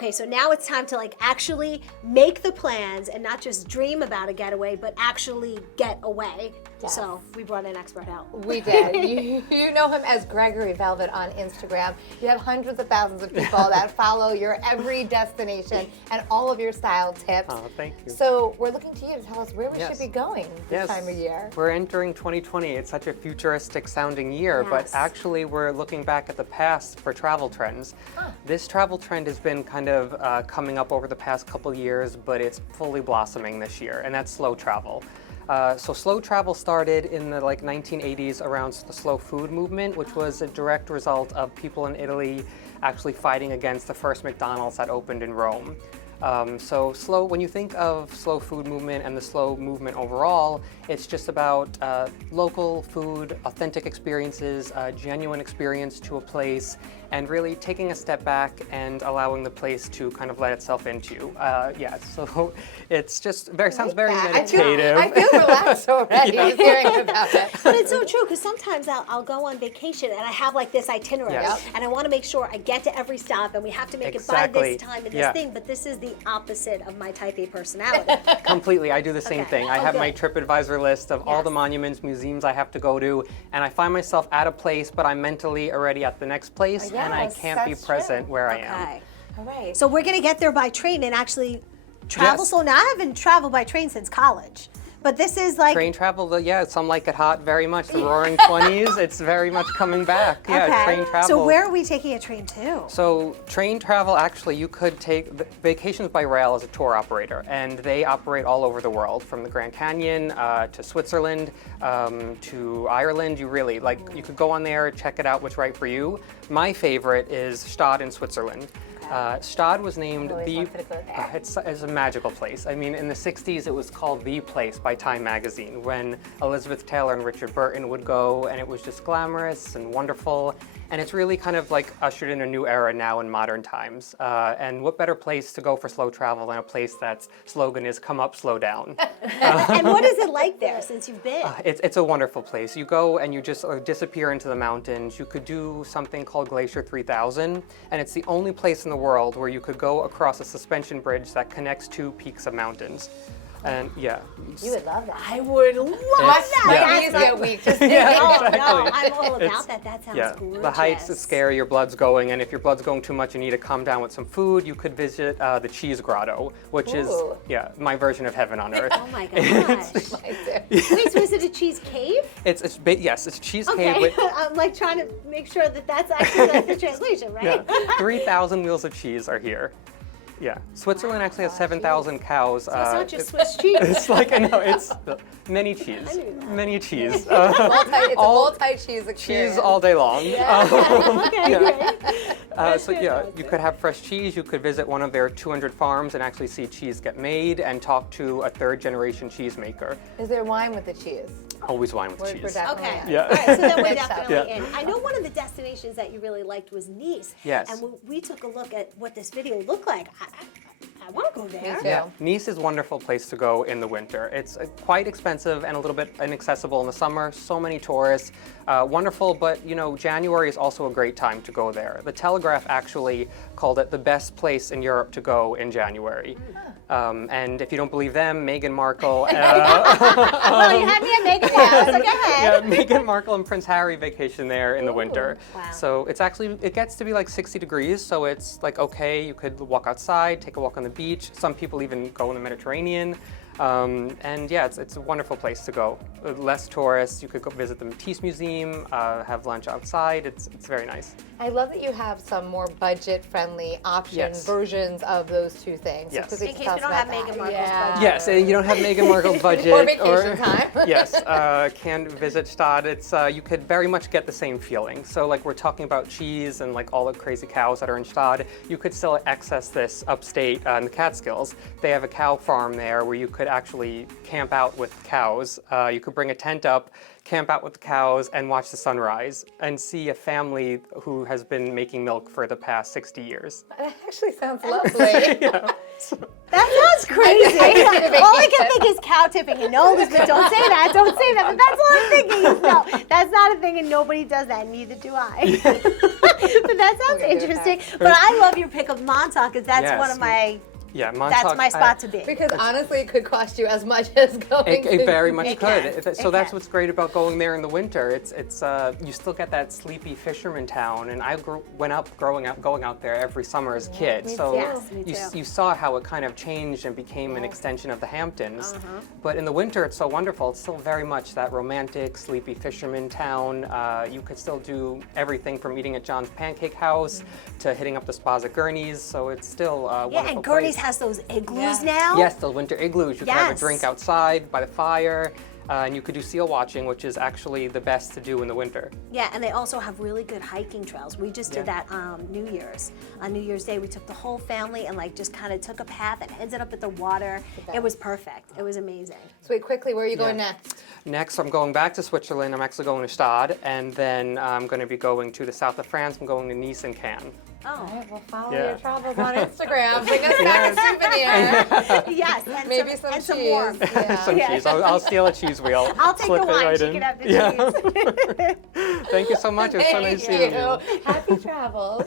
Okay, so now it's time to like actually make the plans and not just dream about a getaway, but actually get away. Yes. So we brought an expert out. We did. You know him as Gregory Velvet on Instagram. You have hundreds of thousands of people that follow your every destination and all of your style tips. Oh, thank you. So we're looking to you to tell us where we should be going this time of year. We're entering 2020. It's such a futuristic sounding year, but actually we're looking back at the past for travel trends. This travel trend has been kind of coming up over the past couple years, but it's fully blossoming this year, and that's slow travel. So slow travel started in the 1980s around the slow food movement, which was a direct result of people in Italy actually fighting against the first McDonald's that opened in Rome. So when you think of slow food movement and the slow movement overall, it's just about local food, authentic experiences, genuine experience to a place, and really taking a step back and allowing the place to kind of let itself into you. So it's just sounds very meditative. I feel relaxed already just hearing about it. But it's so true, because sometimes I'll go on vacation and I have like this itinerary, and I want to make sure I get to every stop, and we have to make it by this time and this thing, but this is the opposite of my type A personality. Completely, I do the same thing. I have my TripAdvisor list of all the monuments, museums I have to go to, and I find myself at a place, but I'm mentally already at the next place, and I can't be present where I am. All right. So we're going to get there by train and actually travel. So now I haven't traveled by train since college. But this is like... Train travel, some like it hot very much. The roaring 20s, it's very much coming back. Yeah, train travel. So where are we taking a train to? So train travel, actually, you could take Vacations by Rail as a tour operator, and they operate all over the world, from the Grand Canyon to Switzerland to Ireland. You could go on there, check it out, what's right for you. My favorite is Stade in Switzerland. Stade was named it's a magical place. I mean, in the 60s, it was called The Place by Time magazine, when Elizabeth Taylor and Richard Burton would go, and it was just glamorous and wonderful. And it's really kind of like ushered in a new era now in modern times. And what better place to go for slow travel than a place that's slogan is "Come up, slow down." And what is it like there since you've been? It's a wonderful place. You go and you just disappear into the mountains. You could do something called Glacier 3000, and it's the only place in the world where you could go across a suspension bridge that connects two peaks of mountains. And you would love that. I would love that. Easier week. No, I'm all about that. That sounds gorgeous. The heights is scary, your blood's going, and if your blood's going too much, you need to calm down with some food. You could visit the Cheese Grotto, which is my version of heaven on earth. Oh my gosh. Wait, so is it a cheese cave? It's a cheese cave. Okay, I'm like trying to make sure that that's actually like the translation, right? 3,000 wheels of cheese are here. Yeah, Switzerland actually has 7,000 cows. So it's not just Swiss cheese. It's it's many cheese. It's a multi-cheese experience. Cheese all day long. You could have fresh cheese. You could visit one of their 200 farms and actually see cheese get made and talk to a third-generation cheesemaker. Is there wine with the cheese? Always wine with cheese. Okay. Yeah. All right, so then we're definitely in. I know one of the destinations that you really liked was Nice. Yes. And when we took a look at what this video looked like, I want to go there. Me too. Yeah, Nice is a wonderful place to go in the winter. It's quite expensive and a little bit inaccessible in the summer. So many tourists. Wonderful, but January is also a great time to go there. The Telegraph actually called it the best place in Europe to go in January. And if you don't believe them, Meghan Markle. Well, you had me at Meghan now, so go ahead. Meghan Markle and Prince Harry vacation there in the winter. Wow. So it gets to be like 60 degrees, so it's like okay, you could walk outside, take a walk on the beach. Some people even go in the Mediterranean. It's a wonderful place to go. Less tourists, you could go visit the Matisse Museum, have lunch outside. It's very nice. I love that you have some more budget-friendly versions of those two things. In case we don't have Meghan Markle's budget. Yes, you don't have Meghan Markle's budget. Or vacation time. Yes, can visit Stade. It's you could very much get the same feeling. So like we're talking about cheese and like all the crazy cows that are in Stade, you could still access this upstate in the Catskills. They have a cow farm there where you could actually camp out with cows. You could bring a tent up, camp out with the cows, and watch the sunrise, and see a family who has been making milk for the past 60 years. That actually sounds lovely. That sounds crazy. All I can think is cow tipping. And no, Elizabeth, don't say that. Don't say that. But that's all I'm thinking. No, That's not a thing, and nobody does that. Neither do I. But that sounds interesting. But I love your pick of Montauk because that's one of my. Yeah, Montauk. That's my spot to be. Because honestly, it could cost you as much as going. It very much can. could. So that's what's great about going there in the winter. It's you still get that sleepy fisherman town, and I went up going out there every summer as a kid. So you saw how it kind of changed and became an extension of the Hamptons. But in the winter, it's so wonderful. It's still very much that romantic, sleepy fisherman town. You could still do everything from eating at John's Pancake House to hitting up the spas at Gurney's. So it's still a wonderful and Gurney's place. has those igloos now. Yes, the winter igloos. You can have a drink outside by the fire, and you could do seal watching, which is actually the best to do in the winter. Yeah, and they also have really good hiking trails. We just did that New Year's. On New Year's Day, we took the whole family and like just kind of took a path and ended up at the water. It was perfect. It was amazing. Sweet, quickly, where are you going next? Next, I'm going back to Switzerland. I'm actually going to Stade, and then I'm going to be going to the south of France. I'm going to Nice and Cannes. Oh. All right, well, follow your travels on Instagram. Bring us back a souvenir. Yes, and maybe some cheese. Some warmth. Some cheese. I'll steal a cheese wheel. I'll take slip the it wine. right She in. can have the cheese. Thank you so much. It was so nice seeing you. Happy travels.